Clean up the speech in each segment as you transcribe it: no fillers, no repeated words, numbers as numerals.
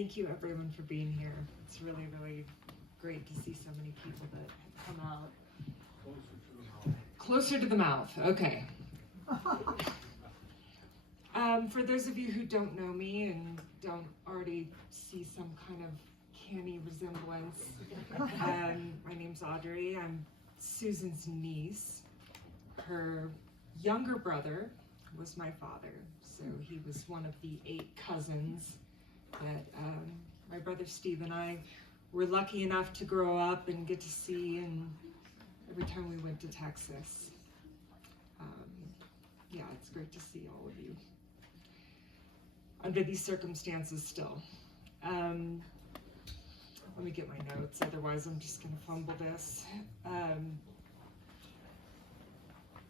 thank you everyone for being here. It's really, really great to see so many people that have come out. Closer to the mouth, okay. For those of you who don't know me and don't already see some kind of canny resemblance, my name's Audrey. I'm Susan's niece. Her younger brother was my father, so he was one of the 8 cousins that my brother Steve and I were lucky enough to grow up and get to see, and every time we went to Texas. Yeah, it's great to see all of you under these circumstances still. Let me get my notes, otherwise I'm just going to fumble this.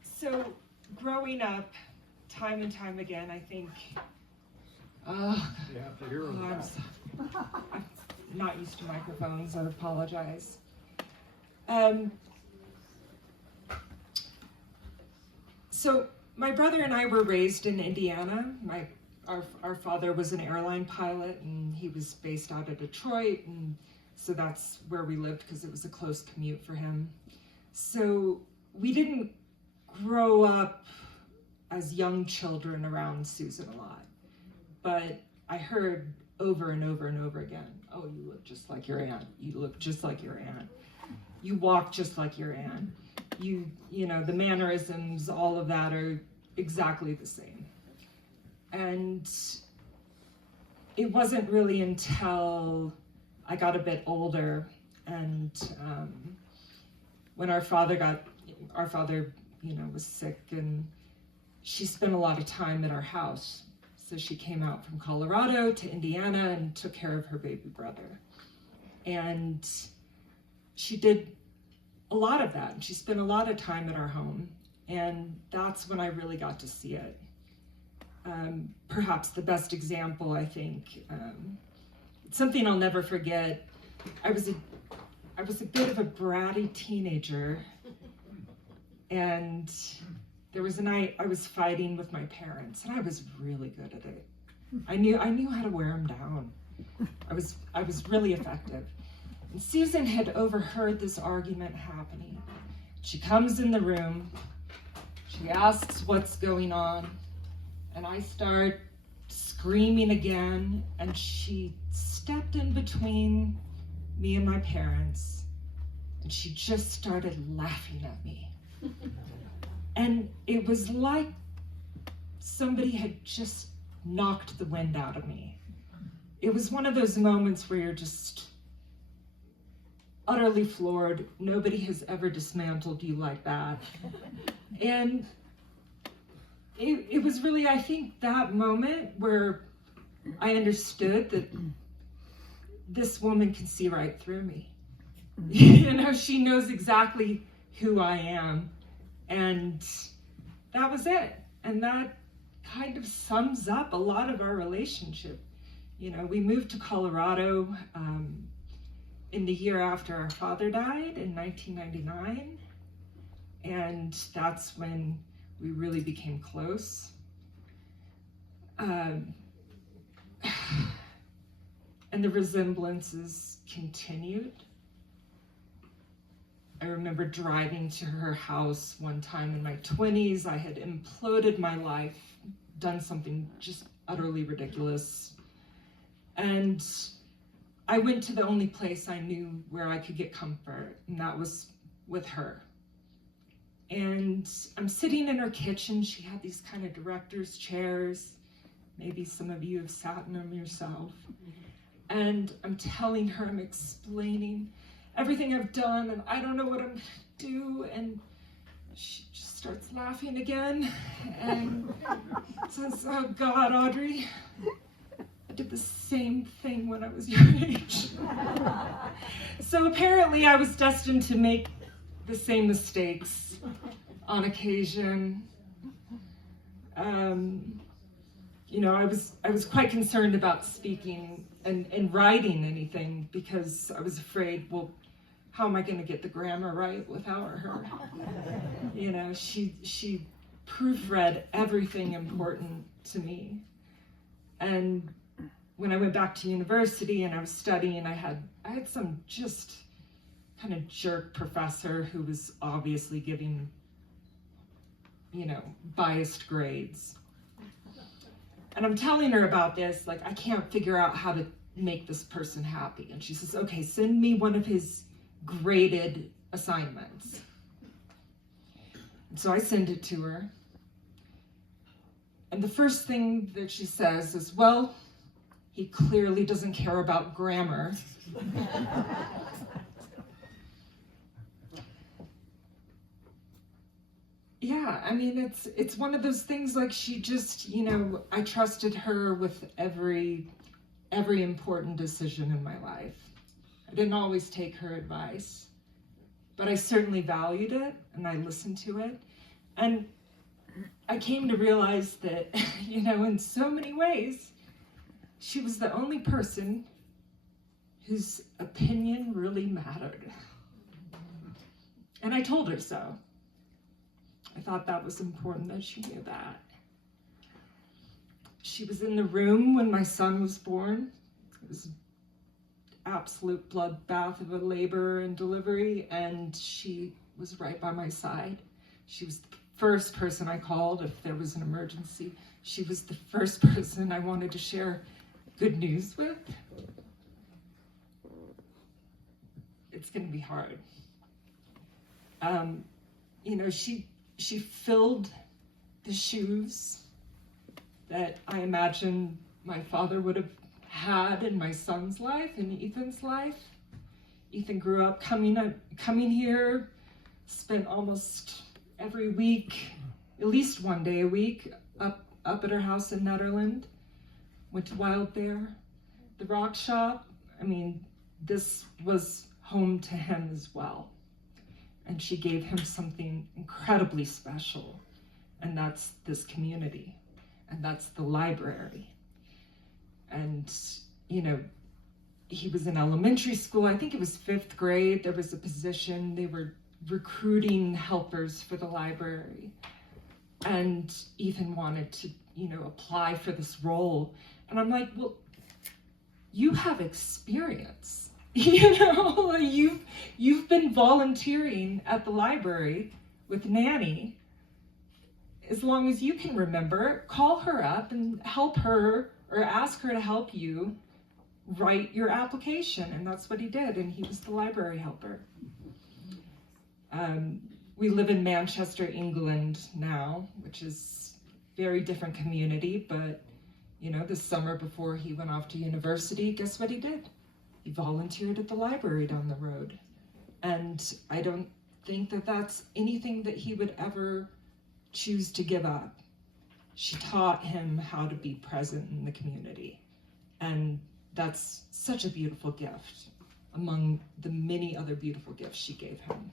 So growing up, time and time again, I think, I'm not used to microphones, I apologize. So my brother and I were raised in Indiana. Our father was an airline pilot, and he was based out of Detroit, and so that's where we lived because it was a close commute for him. So we didn't grow up as young children around Susan a lot, but I heard over and over and over again, oh, you look just like your aunt. You look just like your aunt. You walk just like your aunt. You know, the mannerisms, all of that are exactly the same. And it wasn't really until I got a bit older and when our father, was sick, and she spent a lot of time at our house. So she came out from Colorado to Indiana and took care of her baby brother. And she did a lot of that. And she spent a lot of time at our home. And that's when I really got to see it. Perhaps the best example, I think, it's something I'll never forget. I was a bit of a bratty teenager, and there was a night I was fighting with my parents, and I was really good at it. I knew how to wear them down. I was really effective. And Susan had overheard this argument happening. She comes in the room, she asks what's going on, and I start screaming again, and she stepped in between me and my parents, and she just started laughing at me. And it was like somebody had just knocked the wind out of me. It was one of those moments where you're just utterly floored. Nobody has ever dismantled you like that. And it was really, I think, that moment where I understood that this woman can see right through me. You know, she knows exactly who I am. And that was it. And that kind of sums up a lot of our relationship. You know, we moved to Colorado in the year after our father died in 1999. And that's when we really became close. And the resemblances continued. I remember driving to her house one time in my 20s. I had imploded my life, done something just utterly ridiculous. And I went to the only place I knew where I could get comfort, and that was with her. And I'm sitting in her kitchen. She had these kind of director's chairs. Maybe some of you have sat in them yourself. And I'm telling her, I'm explaining everything I've done, and I don't know what I'm gonna do. And she just starts laughing again and says, oh God, Audrey, I did the same thing when I was your age. So apparently I was destined to make the same mistakes on occasion. You know, I was quite concerned about speaking and writing anything because I was afraid, well, how am I going to get the grammar right without her? You know, she proofread everything important to me. And when I went back to university and I was studying, I had some just kind of jerk professor who was obviously giving, biased grades. And I'm telling her about this, like, I can't figure out how to make this person happy. And she says, okay, send me one of his graded assignments. And so I send it to her. And the first thing that she says is, well, he clearly doesn't care about grammar. Yeah, I mean, it's one of those things, like, she just, I trusted her with every important decision in my life. I didn't always take her advice, but I certainly valued it, and I listened to it. And I came to realize that, in so many ways, she was the only person whose opinion really mattered. And I told her so. I thought that was important that she knew that. She was in the room when my son was born. It was an absolute bloodbath of a labor and delivery, and she was right by my side. She was the first person I called if there was an emergency. She was the first person I wanted to share good news with. It's going to be hard. She filled the shoes that I imagine my father would have had in my son's life, in Ethan's life. Ethan grew up coming here, spent almost every week, at least one day a week, up at her house in Netherland. Went to Wild Bear, the rock shop. I mean, this was home to him as well. And she gave him something incredibly special, and that's this community, and that's the library. And, he was in elementary school. I think it was 5th grade. There was a position. They were recruiting helpers for the library. And Ethan wanted to, apply for this role. And I'm like, well, you have experience. You've been volunteering at the library with Nanny as long as you can remember. Call her up and help her, or ask her to help you write your application. And that's what he did, and he was the library helper. We live in Manchester, England now, which is a very different community, but this summer before he went off to university, guess what he did? He volunteered at the library down the road. And I don't think that that's anything that he would ever choose to give up. She taught him how to be present in the community. And that's such a beautiful gift among the many other beautiful gifts she gave him.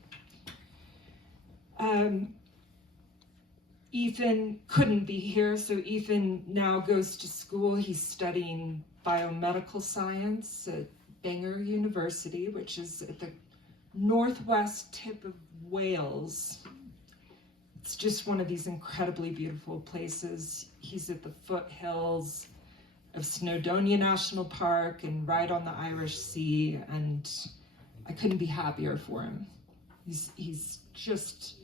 Ethan couldn't be here, so Ethan now goes to school. He's studying biomedical science at Bangor University, which is at the northwest tip of Wales. It's just one of these incredibly beautiful places. He's at the foothills of Snowdonia National Park and right on the Irish Sea, and I couldn't be happier for him. He's just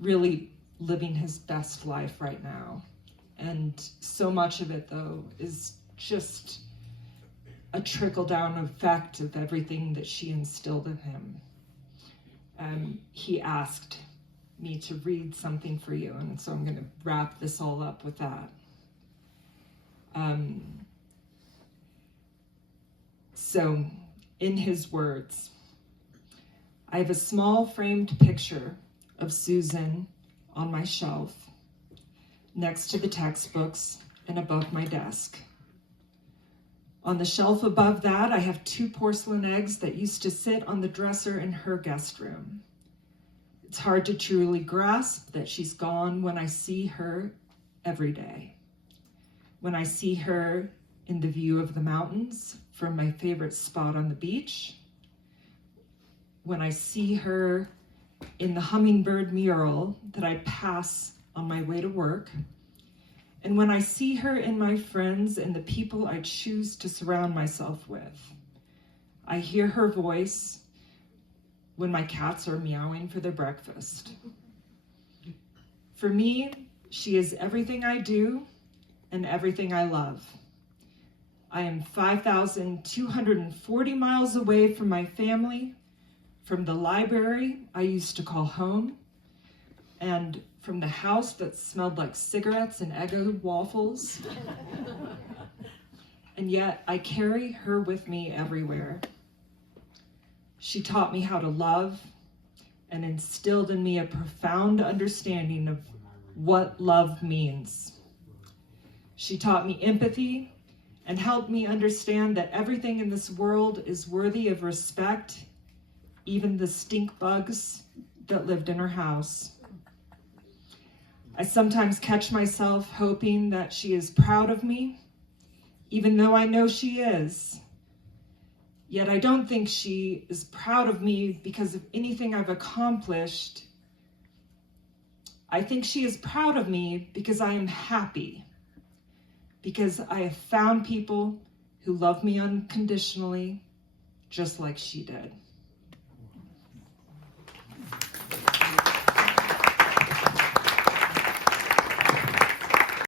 really living his best life right now. And so much of it, though, is just a trickle-down effect of everything that she instilled in him. He asked me to read something for you, and so I'm going to wrap this all up with that. So, in his words, I have a small framed picture of Susan on my shelf, next to the textbooks and above my desk. On the shelf above that, I have 2 porcelain eggs that used to sit on the dresser in her guest room. It's hard to truly grasp that she's gone when I see her every day. When I see her in the view of the mountains from my favorite spot on the beach. When I see her in the hummingbird mural that I pass on my way to work. and when I see her in my friends and the people I choose to surround myself with. I hear her voice when my cats are meowing for their breakfast. For me, she is everything I do and everything I love. I am 5,240 miles away from my family, from the library I used to call home, and from the house that smelled like cigarettes and Eggo waffles. And yet I carry her with me everywhere. She taught me how to love and instilled in me a profound understanding of what love means. She taught me empathy and helped me understand that everything in this world is worthy of respect, even the stink bugs that lived in her house. I sometimes catch myself hoping that she is proud of me, even though I know she is. Yet I don't think she is proud of me because of anything I've accomplished. I think she is proud of me because I am happy, because I have found people who love me unconditionally, just like she did.